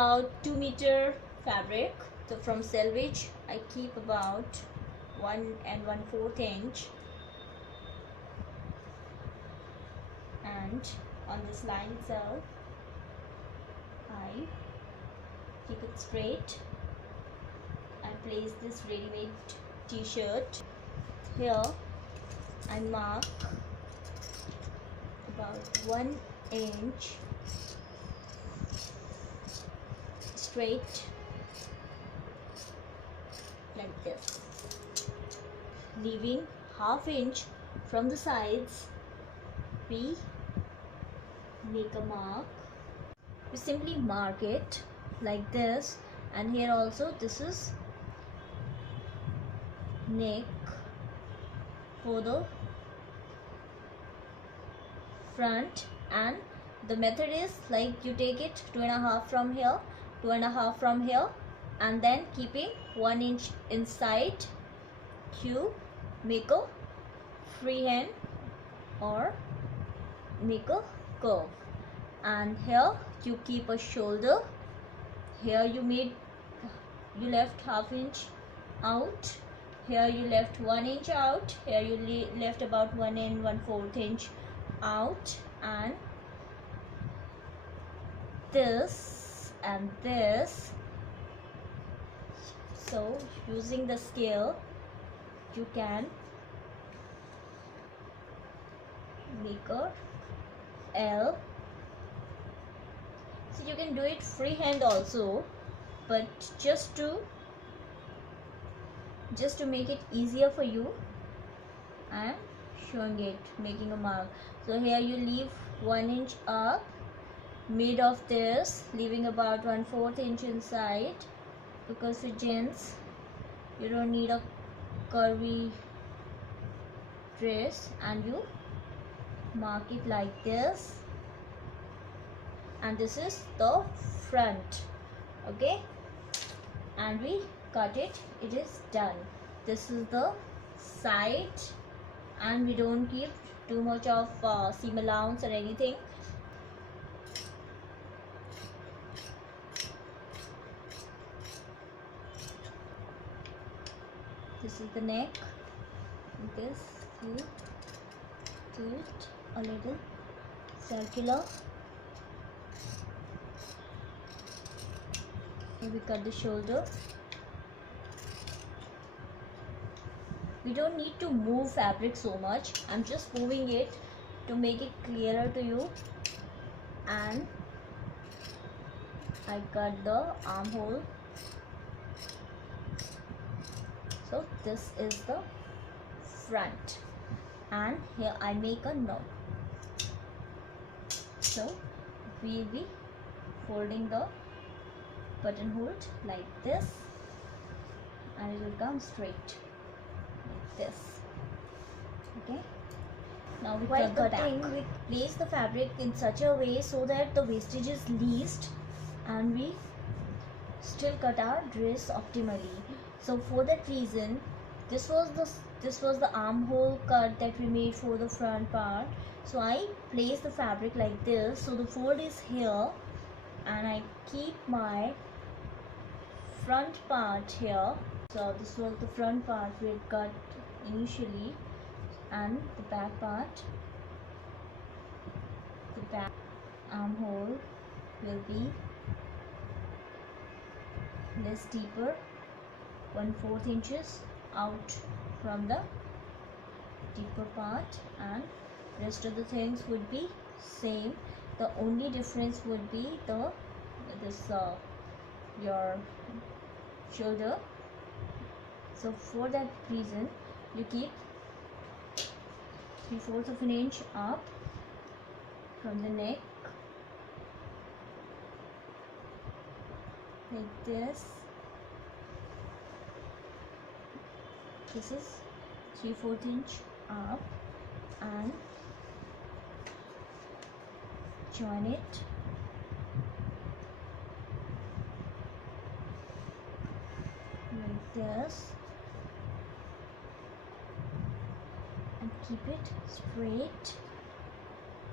about 2 meter fabric. So from selvage I keep about 1 and 1/4 inch, and on this line itself I keep it straight. I place this ready-made t-shirt. Here I mark about 1 inch straight like this, leaving ½ inch from the sides. We make a mark. We simply mark it like this, and here also this is neck for the front, and the method is like you take it 2.5 from here, 2.5 from here, and then keeping 1 inch inside, you make a freehand or make a curve. And here you keep a shoulder. Here you left ½ inch out. Here you left 1 inch out. Here you left about 1 and 1/4 inch out, and this and this. So using the scale you can make a L. So you can do it freehand also, but just to make it easier for you, I am showing it, making a mark. So here you leave 1 inch up, mid of this, leaving about 1/4 inch inside, because for jeans you don't need a curvy dress, and you mark it like this, and this is the front. Okay, and we cut it. It is done. This is the side, and we don't keep too much of seam allowance or anything. This is the neck. This you do it a little circular. Here we cut the shoulder. We don't need to move fabric so much. I'm just moving it to make it clearer to you. And I cut the armhole. So this is the front, and here I make a knot. So we will be folding the buttonhole like this, and it will come straight like this. Okay, now while cutting we place the fabric in such a way so that the wastage is least, and we still cut our dress optimally. So for that reason, this was the armhole cut that we made for the front part. So I place the fabric like this, so the fold is here, and I keep my front part here. So this was the front part we had cut initially, and the back part, the back armhole will be less deeper, 1/4 inches out from the deeper part, and rest of the things would be same. The only difference would be your shoulder. So for that reason you keep 3/4 of an inch up from the neck like this. This is 3/4 inch up, and join it like this, and keep it straight.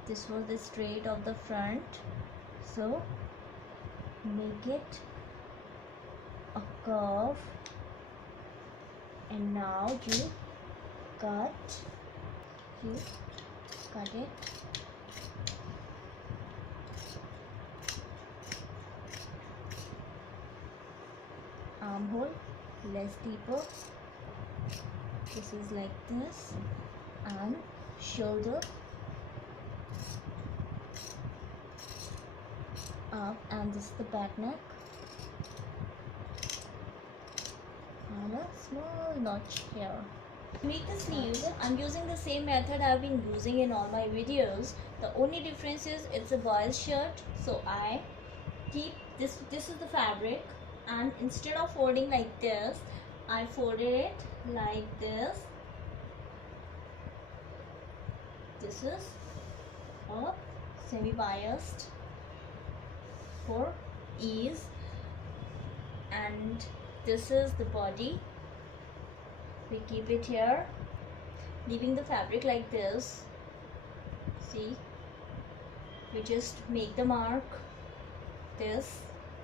This was the straight of the front, so make it a curve, and now you cut it armhole less deeper, this is like this, and shoulder up, and this is the back neck, and a small notch here. To make the sleeves, I'm using the same method I've been using in all my videos. The only difference is it's a boys shirt, so I keep this is the fabric, and instead of folding like this, I folded it like this. This is a semi-biased for ease, and this is the body. We keep it here, leaving the fabric like this. See, we just make the mark this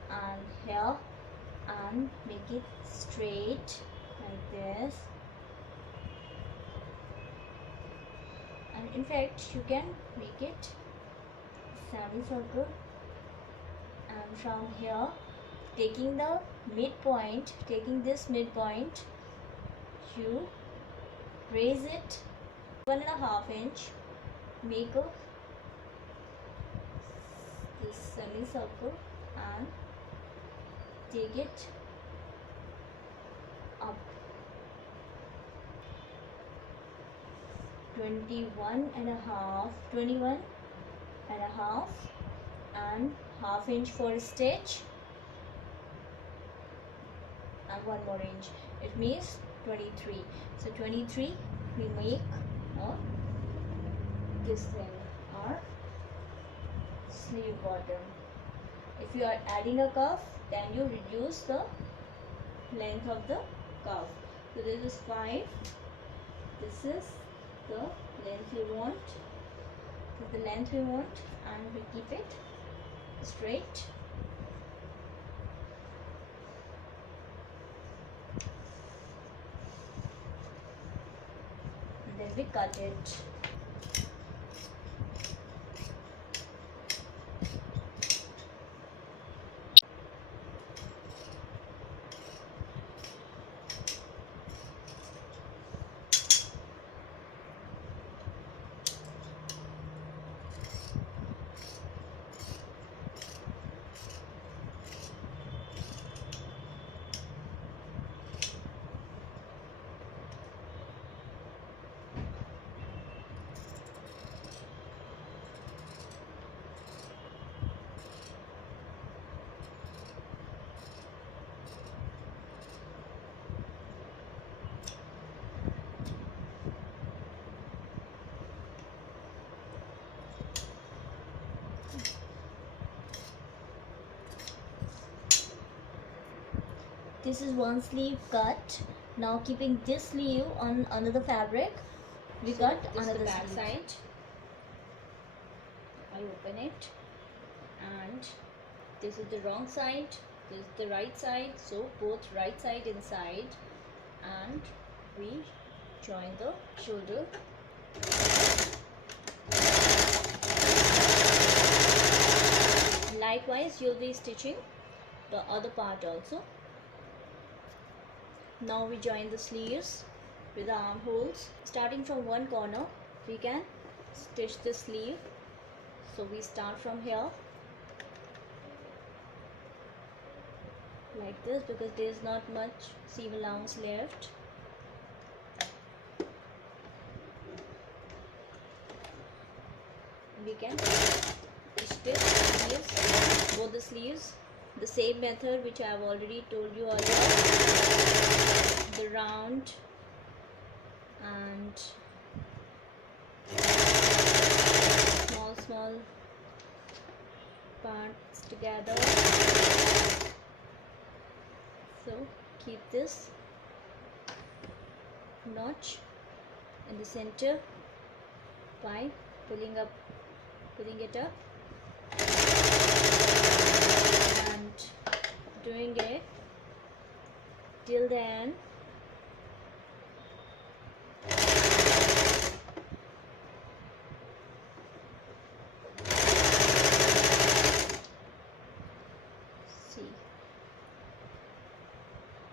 and here, and make it straight like this. And in fact, you can make it semicircle, and from here, taking the midpoint, taking this midpoint, you raise it 1.5 inch, make a this semicircle, and take it up 21 and a half, and half inch for a stitch, and 1 more inch, it means 23. So 23 we make this thing, or sleeve bottom. If you are adding a cuff, then you reduce the length of the cuff. So this is 5, this is the length we want, and we keep it straight. And then we cut it. This is one sleeve cut. Now keeping this sleeve on another fabric, we cut another back side. I open it, and this is the wrong side, this is the right side, so both right side inside, and we join the shoulder. Likewise, you'll be stitching the other part also. Now we join the sleeves with the armholes. Starting from one corner, we can stitch the sleeve. So we start from here like this, because there is not much seam allowance left. We can stitch sleeves, both the sleeves, the same method which I have already told you earlier. The round and small parts together. So keep this notch in the center by pulling it up, and doing it till the end. See,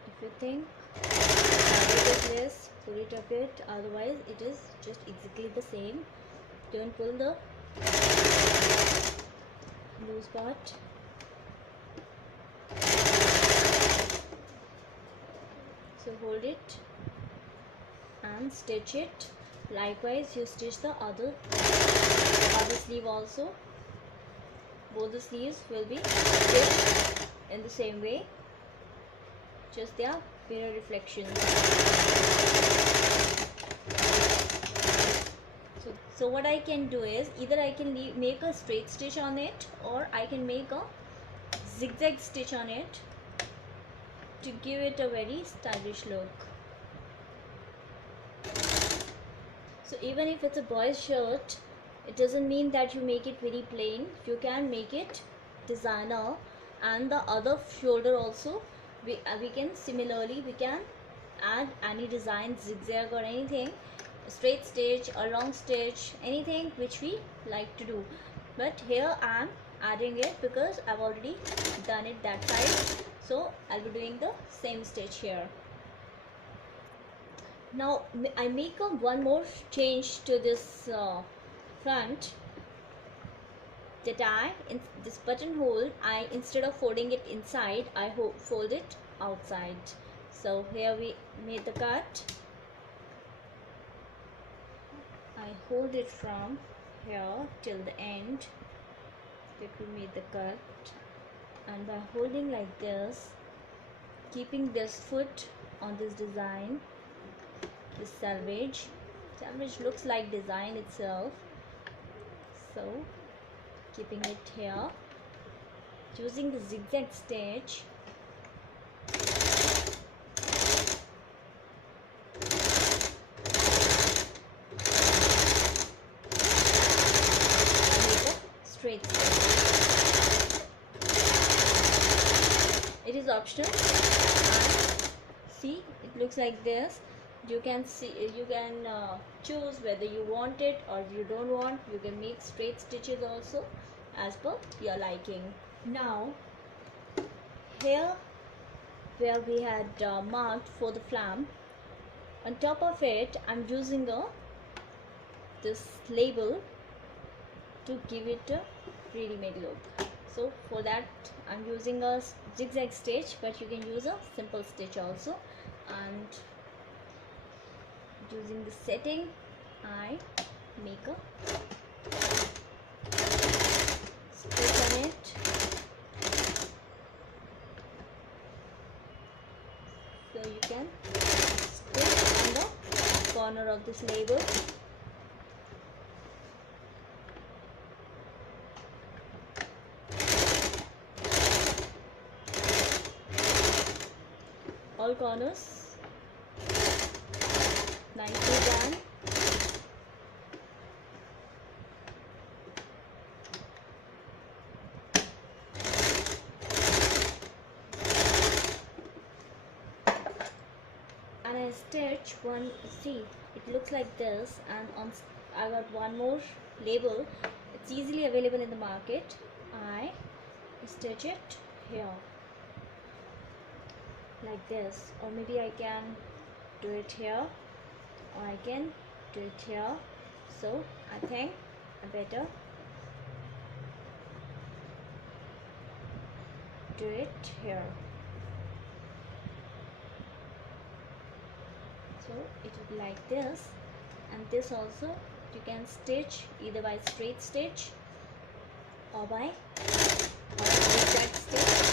if you think it is less, pull it a bit, otherwise it is just exactly the same. Don't pull the loose part. So hold it and stitch it. Likewise you stitch the other sleeve also. Both the sleeves will be stitched in the same way, just their mirror reflections. So what I can do is, either I can make a straight stitch on it, or I can make a zigzag stitch on it to give it a very stylish look. So even if it's a boy's shirt, it doesn't mean that you make it very plain. You can make it designer, and the other shoulder also we can similarly we can add any design, zigzag or anything, a straight stitch, a long stitch, anything which we like to do. But here I am adding it because I've already done it that side, so I'll be doing the same stitch here. Now I make one more change to this front, that in this buttonhole, instead of folding it inside, I fold it outside. So here we made the cut. I hold it from here till the end that we made the cut, and by holding like this, keeping this foot on this design, this selvage looks like design itself, so keeping it here, using the zigzag stitch, make a straight stitch. It is optional, and see, it looks like this. You can choose whether you want it or you don't want. You can make straight stitches also as per your liking. Now here where we had marked for the flam, on top of it I'm using this label to give it a ready-made look. So for that I'm using a zigzag stitch, but you can use a simple stitch also, and using the setting I make a stitch on it. So you can stitch on the corner of this label. All corners nicely done. And I stitch one, see, it looks like this, and I got one more label. It's easily available in the market. I stitch it here like this, or maybe I can do it here, or I can do it here. So I think I better do it here. So it will be like this, and this also you can stitch either by straight stitch or by zigzag stitch.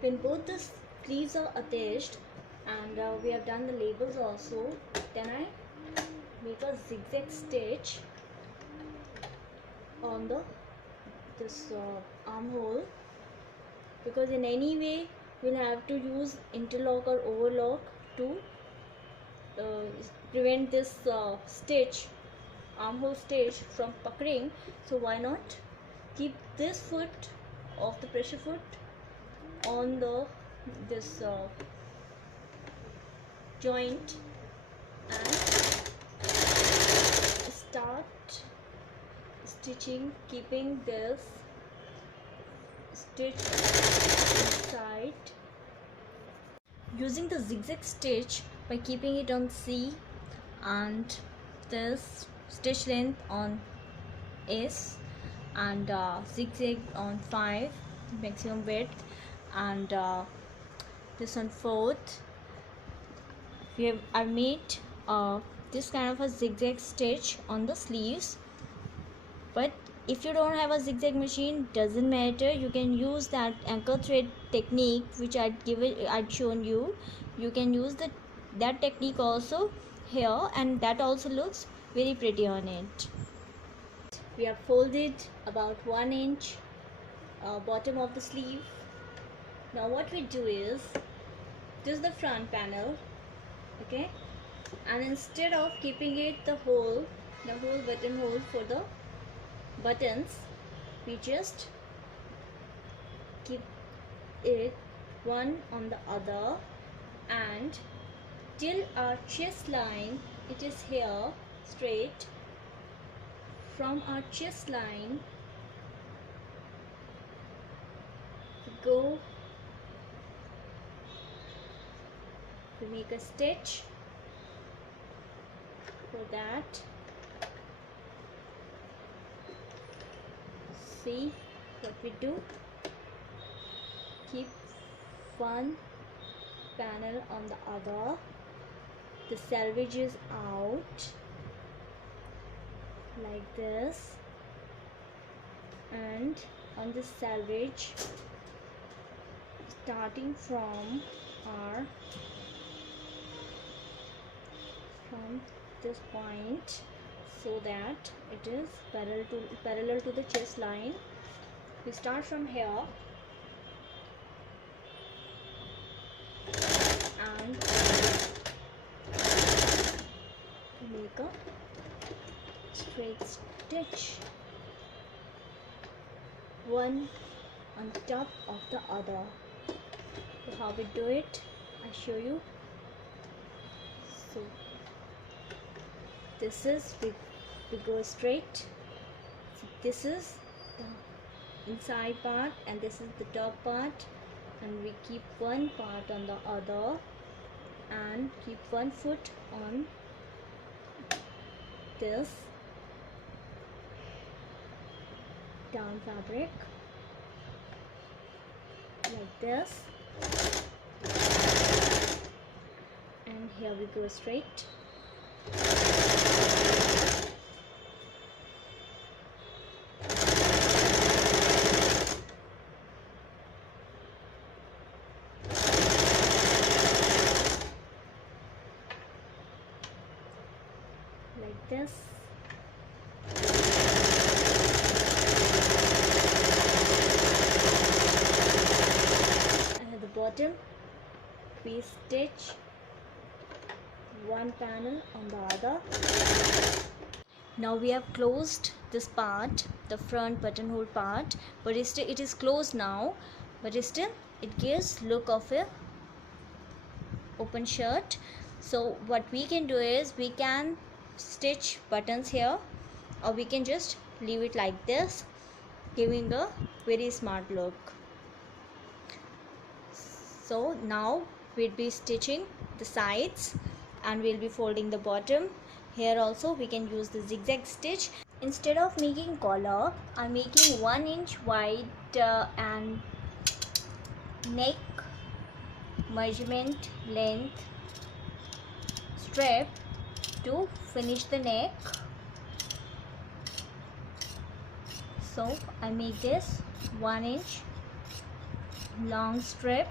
When both the sleeves are attached and we have done the labels also, then I make a zigzag stitch on this armhole, because in any way we'll have to use interlock or overlock to prevent this armhole stitch from puckering. So why not keep this foot of the pressure foot on the this joint and start stitching, keeping this stitch inside using the zigzag stitch by keeping it on C and this stitch length on S and zigzag on 5 maximum width and this on 4th. I made this kind of a zigzag stitch on the sleeves, but if you don't have a zigzag machine, doesn't matter, you can use that anchor thread technique which I'd shown you. You can use that technique also here, and that also looks very pretty on it. We have folded about 1 inch bottom of the sleeve. Now what we do is, this is the front panel, okay, and instead of keeping it the whole button hole for the buttons, we just keep it one on the other, and till our chest line, it is here straight. From our chest line we make a stitch. For that, see what we do, keep one panel on the other, the selvage is out like this, and on the selvage, starting from this point, so that it is parallel to the chest line. We start from here and make a straight stitch, one on top of the other. So how we do it, I show you. So this is, we go straight. So this is the inside part and this is the top part, and we keep one part on the other and keep one foot on this down fabric like this, and here we go straight. Like this. And at the bottom we stitch one panel on the other. Now we have closed this part, the front buttonhole part, but it is closed now, but still it gives look of a open shirt. So what we can do is, we can stitch buttons here, or we can just leave it like this, giving a very smart look. So now we'll be stitching the sides and we'll be folding the bottom. Here also we can use the zigzag stitch. Instead of making collar, I'm making 1 inch wide and neck measurement length strip to finish the neck. So I make this 1 inch long strip.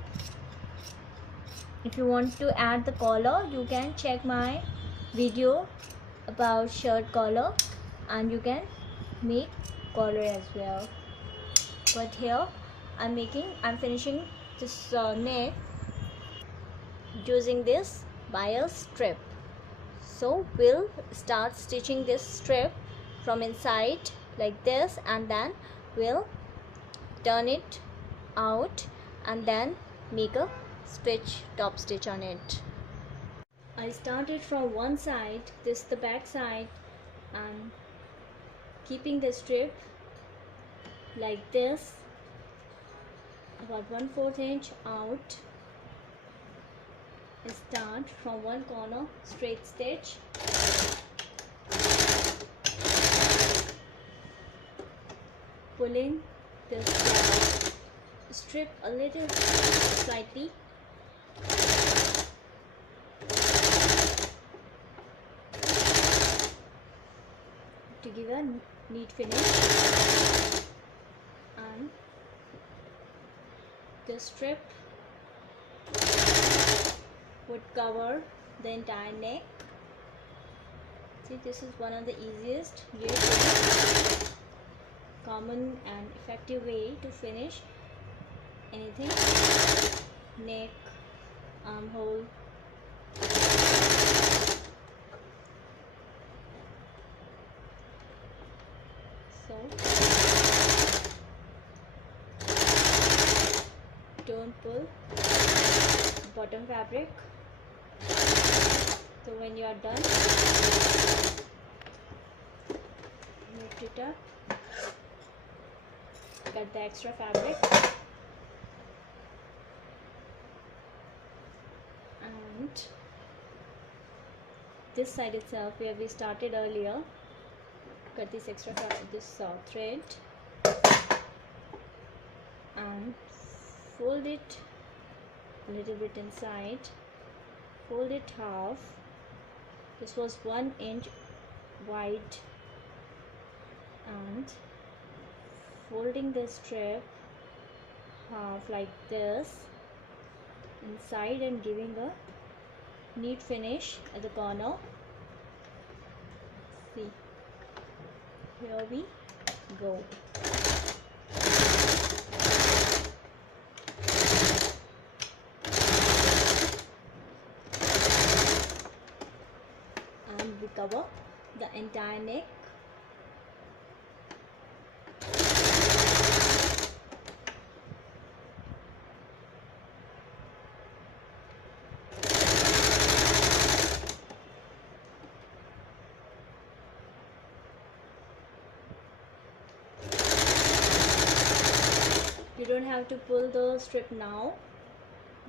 If you want to add the collar, you can check my video about shirt collar and you can make collar as well. But here I'm finishing this neck using this bias strip. So we'll start stitching this strip from inside like this, and then we'll turn it out and then make a top stitch on it. I started from one side, this is the back side, and keeping the strip like this about 1/4 inch out. Start from one corner, straight stitch, pulling this strip a little slightly, to give a neat finish, and the strip would cover the entire neck. See, this is one of the easiest yet common and effective way to finish anything: neck, armhole. So don't pull bottom fabric. So when you are done, lift it up, cut the extra fabric, and this side itself where we started earlier, cut this extra fabric, this thread, and fold it a little bit inside, fold it half. This was 1 inch wide, and folding the strip half like this inside and giving a neat finish at the corner. See, here we go. And we cover the entire neck. You don't have to pull the strip now.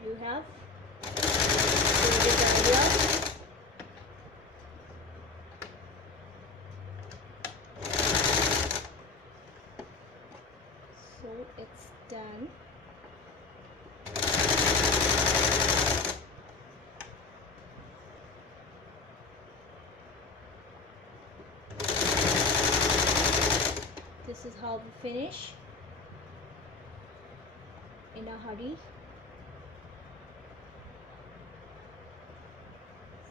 You have pulled it earlier. So it's done. This is how we finish in a hurry.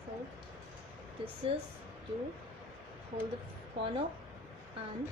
So this is, you hold the corner and